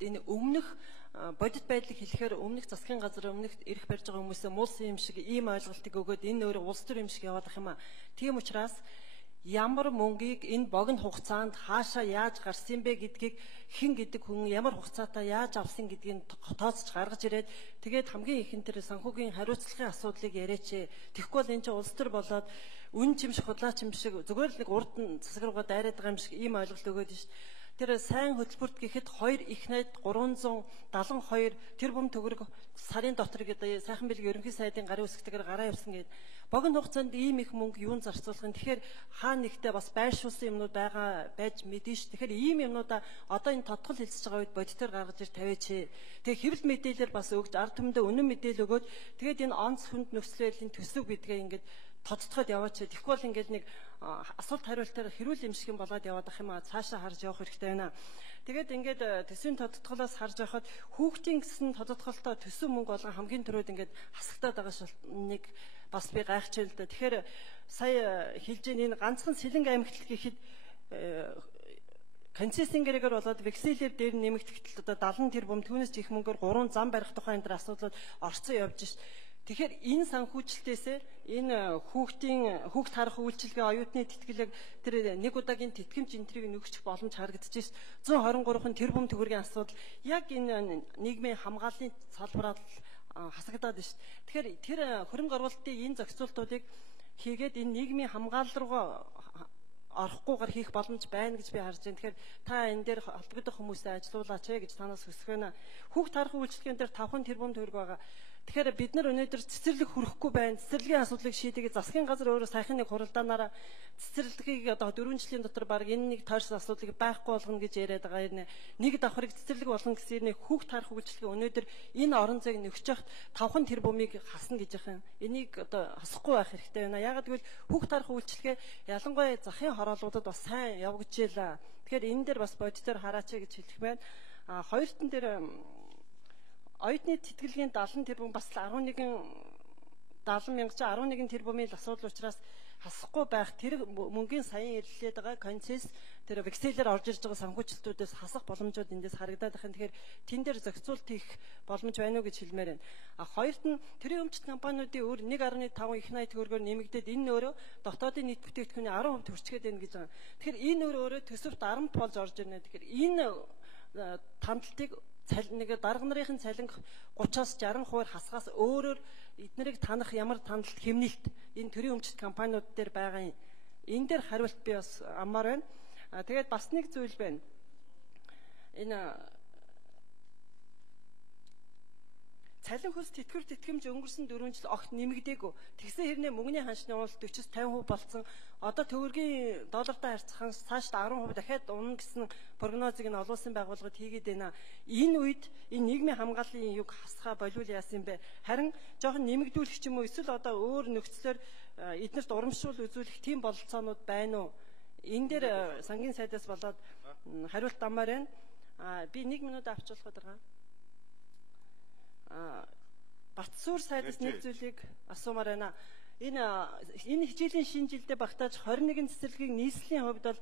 Энэ өмнөх бодит байдлыг хэлэхээр өмнөх засгийн газар өмнөх эрх барьж байгаа хүмүүсээ муулсан юм шиг ийм ойлголтыг өгөөд энэ өөрөө улс төр юм шиг яваад ах юм аа. Тийм учраас ямар мөнгийг энэ богино хугацаанд хаашаа яаж гарсан бэ гэдгийг хэн гэдэг хүн ямар хугацаатаа яаж авсан гэдгийг тооцож гаргаж ирээд тэгээд хамгийн ихэнд тэр санхүүгийн хариуцлагын асуудлыг яриач. Тэгэхгүй бол энэ чинь улс төр болоод үн чимшиг худлаач юм шиг зүгээр л нэг урд нь засаг руугаа дайраад байгаа юм шиг ийм ойлголт өгөөд шүү дээ. Тэр сайн хөтөлбөрт гэхэд 2 их найд 372 тэрбум төгрөг сарын дотор гэдэг сайхан бэлгийн ерөнхий сайдын гарын үсгтэйгээр гараа явсан гэдэг. Богино хугацаанд ийм их мөнгө юунд зарцуулах юм. Тэгэхээр хаа нэгтээ бас байршуулсан юмнууд байгаа байж мэдэн ш. Тэгэхээр ийм юмнуудаа одоо энэ тодтгол хэлцэж байгаа үед бодитоор гаргаж ир тавиач. Тэгээ хэвлэл мэдээлэлээр бас өгч ард түмэндээ үнэн мэдээлэл өгөөд тэгээд энэ онц хүнд нөхцөл байдлын төсөв гэдгээ ингээд тодтогод яваач. Тэгэхгүй бол ингээд нэг асуулт хариултаар хэрүүл юм шиг юм болоод яваад ах юм аа. Цаашаа харж явах хэрэгтэй байна. Тэгээд ингээд төсвийн тодтголоос харж байхад хүүхдийн гэсэн тодтголтой төсөв мөнгө болгон хамгийн түрүүд ингээд хасагтаад байгаа шалтныг бас би гайхчихвал да. Тэгэхээр сая хэлж энэ ганцхан Сэлэнг аймагт гэхэд концессингээр болоод векселээр дээр нэмэгдэхэд одоо 70 тэрбум түүнээс их мөнгөөр 3 зам барих тухай энэ асуудлууд орцсон явж шít. Тэгэхээр энэ санхүүжилтээсээ энэ хүүхд харах үйлчилгээ оюутны тэтгэлэг тэр нэг удаагийн тэтгэмж энтрийг нөгчих боломж харагдчихсэн. 123 тэрбум төгрөгийн асуудал яг энэ нийгмийн хамгааллын салбараар хасагдаад шít. Тэгэхээр тэр хөрөнгө оруулалтын энэ зохицуултуудыг хийгээд энэ нийгмийн хамгаалал руугаа орохгүйгээр хийх боломж байна гэж би харж байна. Тэгэхээр та энэ дээр холбогдох хүмүүсээ ажилуулаач гэж танаас хүсэх байна. Хүүхд харах үйлчилгээнд дээр 5 тэрбум төгрөг байгаа. Тэгэхээр бид нар өнөөдөр цэцэрлэг хүрэхгүй байна. Цэцэрлэгийн асуудлыг шийдэгээд засгийн газар өөрөө сайхан нэг хуралдаанаараа цэцэрлэгийг одоо 4 жилийн дотор баг энэ нэг тойрсон асуудлыг байхгүй болгоно гэж яриад байгаа. Нэг давхрыг цэцэрлэг болгоно гэсэн нэг хүүхд харах үйлчилгээ өнөөдөр энэ орон зайг нөхчих 5 тэрбумыг хасна гэж байгаа. Энийг одоо хасахгүй байх хэрэгтэй байна. Яагаад гэвэл хүүхд харах үйлчилгээ ялангуяа захын хороолуудад бас сайн явагдчихлаа. Тэгэхээр энэ дээр бас бодитоор хараач гэж хэлэх байна. Хоёрт нь дээр оюутны тэтгэлгийн 70 тэрбум бас 70 мянга чи 11 тэрбумын асуудал учраас хасахгүй байх тэр мөнгөний саяхан ирэлээд байгаа концесс тэр векселээр орж ирж байгаа санхүүжилтүүдээс хасах боломжууд эндээс харагдаад байна. Тэгэхээр тэн дээр зохицуулт хийх боломж байна уу гэж хэлмээр байна. Хоёрт нь тэрийн өмчт компаниудын өөр 1.5 их найт төгрөгөөр нэмэгдээд энэ өөрөө дотоодын нийт бүтээгдэхүүний 10% төрчгээд байна гэж байгаа. Тэгэхээр энэ өөрөө төсөвт 10 болж орж ирнэ. Тэгэхээр энэ тандалтыг нэг дарга нарын цалинг 30-аас 60% хасгаас өөрөөр эднэрийг танах ямар тандалт хэмнэлт энэ төрийн өмчт компаниуд дээр байгаа юм. Энэ дээр хариулт би бас аммаар байна. Тэгээд бас нэг зүйл байна. Энэ цалин хөлс тэтгэвэр тэтгэмж өнгөрсөн 4 жил огт нэмэгдээгүй. Тэгсэн хэрнээ мөнгөний ханшны уул 40-50% болцсон. Одоо төгрөгийн доллартай харьцах цааш 10% дахиад унана гэсэн прогнозыг нь олуулсан байгууллагууд хийгээд байна. Энэ үед энэ нийгмийн хамгааллын юг хасхаа болов яасан бэ? Харин жоохон нэмэгдүүлэх ч юм уу эсвэл одоо өөр нөхцлөөр эднэрт урамшуул үзүүлэх тийм бололцоонууд байна уу? Энэ дээр сангийн сайдаас болоод хариулт амаар байна. Би 1 минут авч болох байгаа. Батсуур сайдаас нэг зүйлийг асуумаар байна. Энэ хичээлийн шинэ жилдээ багтааж 21 цэцэрлэгийг нийслэлийн хувьд бол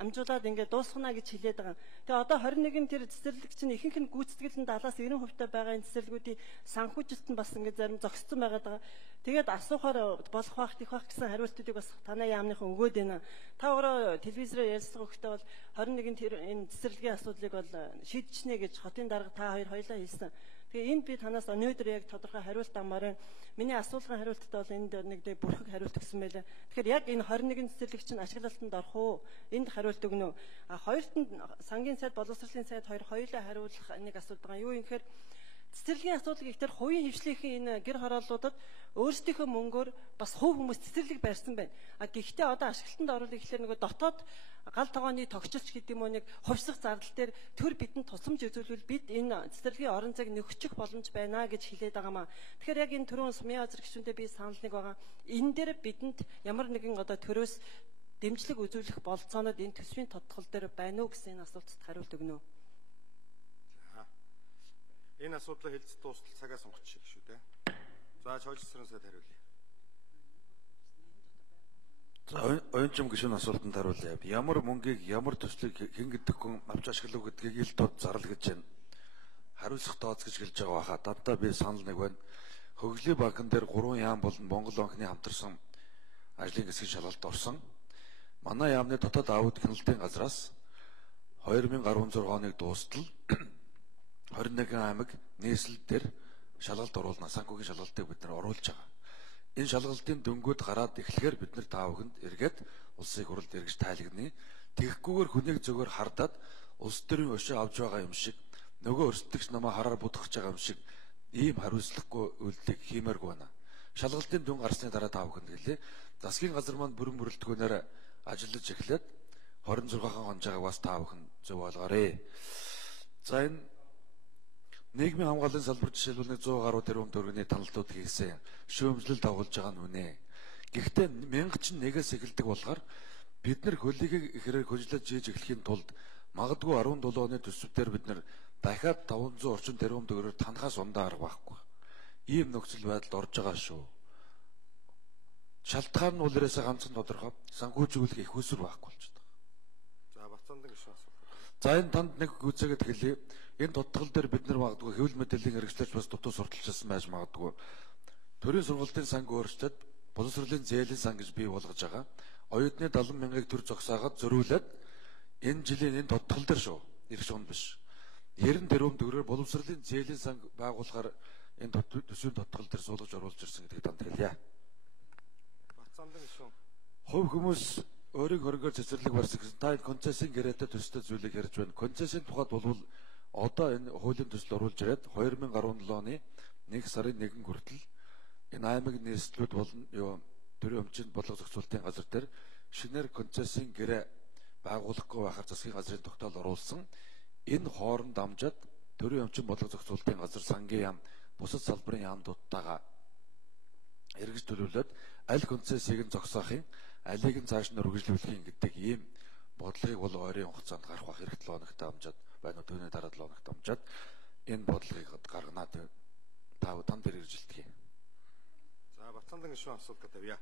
амжуулаад ингээд дуусгана гэж хэлээд байгаа. Тэгээ одоо 21 тэр цэцэрлэг чинь ихэнх нь гүйцэтгэл нь 70-90% таа байгаа энэ цэцэрлэгүүдийн санхүүжилт нь бас ингээд зарим зогссон байгаад байгаа. Тэгээд асуухаар болох байх тийх байх гэсэн хариултуудыг бас танай яамныхан өгөөд байна. Та өөрөө телевизээр ярилцлага өгөхдөө бол 21 тэр энэ цэцэрлэгийн асуудлыг бол шийдчихнэ гэж хотын дарга та хоёр хоёлаа хэлсэн. Тэгээ энд би танаас өнөөдөр яг тодорхой хариулт амаар байна. Миний асуулгын хариултад бол энд нэг бүрхэг хариулт өгсөн байлаа. Тэгэхээр яг энэ 21 цэцэрлэг чинь ашиглалтанд орох уу? Энд хариулт өгнө үү? Хоёрт нь сангийн сайд, боловсролын сайд хоёулаа хариулах нэг асуудал байгаа. Юу юм гэхээр цэцэрлэгийн асуудал ихтэй хувийн хвшлийн энэ гэр хорооллуудад өөрсдийнхөө мөнгөөр бас хувь хүмүүс цэцэрлэг барьсан байна. Гэхдээ одоо ашиглалтанд оруулах гэхлээр нөгөө дотоод гал тогооны тогтчилч гэдэг юм уу нэг хувьсах зардал дээр төр бидэнд тусламж үзүүлвэл бид энэ цэцэрлэгийн орон зайг нөхчих боломж байна гэж хэлээд байгаамаа. Тэгэхээр яг энэ түрүүн сумын азар гишүүндээ би санал нэг байгаа. Энэ дээр бидэнд ямар нэгэн одоо төрөөс дэмжлэг үзүүлэх бололцоонууд энэ төсвийн тодтгол дээр байна уу гэсэн энэ асуултад хариулт өгнө үү? Энэ асуудлаа хэлцэж дуустал цагаа сонгочих шүү дээ. За чойжсрын сайд хариулъя. За оюунчим гишүүн асуултанд хариулъя. Ямар мөнгийг ямар төслийг хэн гэдэг хүн авч ашиглав гэдгийг ил тод зарлал гэж байна. Хариуцлах тооц гэж хэлж байгаа баха. Дандаа би санал нэг байна. Хөгжлийн банкн дээр 3 яам болон Монгол банкны хамтарсан ажлын хэсгийн шалгалт орсон. Манай яамны дотоод аудит хяналтын газраас 2016 оныг дуустал 21 аймаг нийслэл дээр шалгалт оруулна. Санхүүгийн шалгалтыг бид нар оруулж байгаа. Энэ шалгалтын дөнгөд гараад эхлэхээр бид нар та бүхэнд эргээд улсын хурлд эргэж тайлагнана. Тэгэхгүйгээр хүнийг зөвөр хардаад улс төрийн өшөө авч байгаа юм шиг нөгөө өрсөлдөгч намаа хараар будахж байгаа юм шиг ийм хариуцлагагүй үйлдэл хиймээргүй байна. Шалгалтын дүн гарсны дараа та бүхэнд гэлээ. Засгийн газар маань бүрэн бүрэлдэхүүнээр ажиллаж эхлээд 26 онжааг бас та бүхэн зөв болгоорой. За энэ нийгмийн хамгааллын салбар жишээлбэл 100 гаруй тэрбум төгрөгийн таналтууд хийсэн. Шүүмжлэл дагуулж байгаа нь үнэ. Гэхдээ 1001-ээс эхэлдэг болохоор бид нар хөлийг ихрээр хөжлөж хийж эхлэхийн тулд магадгүй 17 оны төсөвдөр бид нар дахиад 500 орчим тэрбум төгрөгөөр танахаас ундаа арга байхгүй. Ийм нөхцөл байдалд орж байгаа шүү. Шалтгаан нь улирээс ганцхан тодорхой. Санхүүжүүлэх их усүр байхгүй болж байна. За Бацаандан гишүүн асуулт. За энэ танд нэг гүцээгээд хэлье. Энэ тодтгол дээр бид нар магадгүй хэвлэл мэдээллийн хэрэгслэрч бас дутуу сурталчилсан байж магадгүй. Төрийн сургалтын санг өөрчлөлтөд боловсролын зээлийн сан гэж бий болгож байгаа. Оюутны 70 мянгаыг төр зогсоогоод зөрүүлээд энэ жилийн энэ тодтгол дээр шүү. Ирэх шугам биш. 90 тэрбум төгрөгөөр боловсролын зээлийн сан байгуулахаар энэ төсвийн тодтгол дээр суулгаж оруулж ирсэн гэдгийг танд хэлье. Бацаандан гишүүн. Хувь хүмүүс өөрийн хөрөнгөөр цэцэрлэг барьсан гэсэн та энэ концессийн гэрээтэй төстэй зүйлийг ярьж байна. Концессийн тухайд болвол одоо энэ хуулийн төсөл оруулж ирээд 2017 оны 1 сарын 1 хүртэл энэ аймаг нийслэлүүд болон төрийн өмчийн бодлого зохицуулалтын газар дээр шинээр концессийн гэрээ байгуулахгүй байхаар засгийн газрын тогтоол оруулсан. Энэ хооронд дамжаад төрийн өмчийн бодлого зохицуулалтын газар сангийн яам бусад салбарын яамдуудтайгаа эргэж төлөвлөд аль концессийг нь зогсоохын алийг нь цааш нь үргэлжлүүлэхийн гэдэг ийм бодлогыг бол ойрын хугацаанд гарах бах эх 7 хоногт амжаад байна уу түүний дараа 7 хоногт амжаад энэ бодлогыг гарганаа танд дээр ирж илтгэе. За Бацаандан гишүүн асуултад тавья.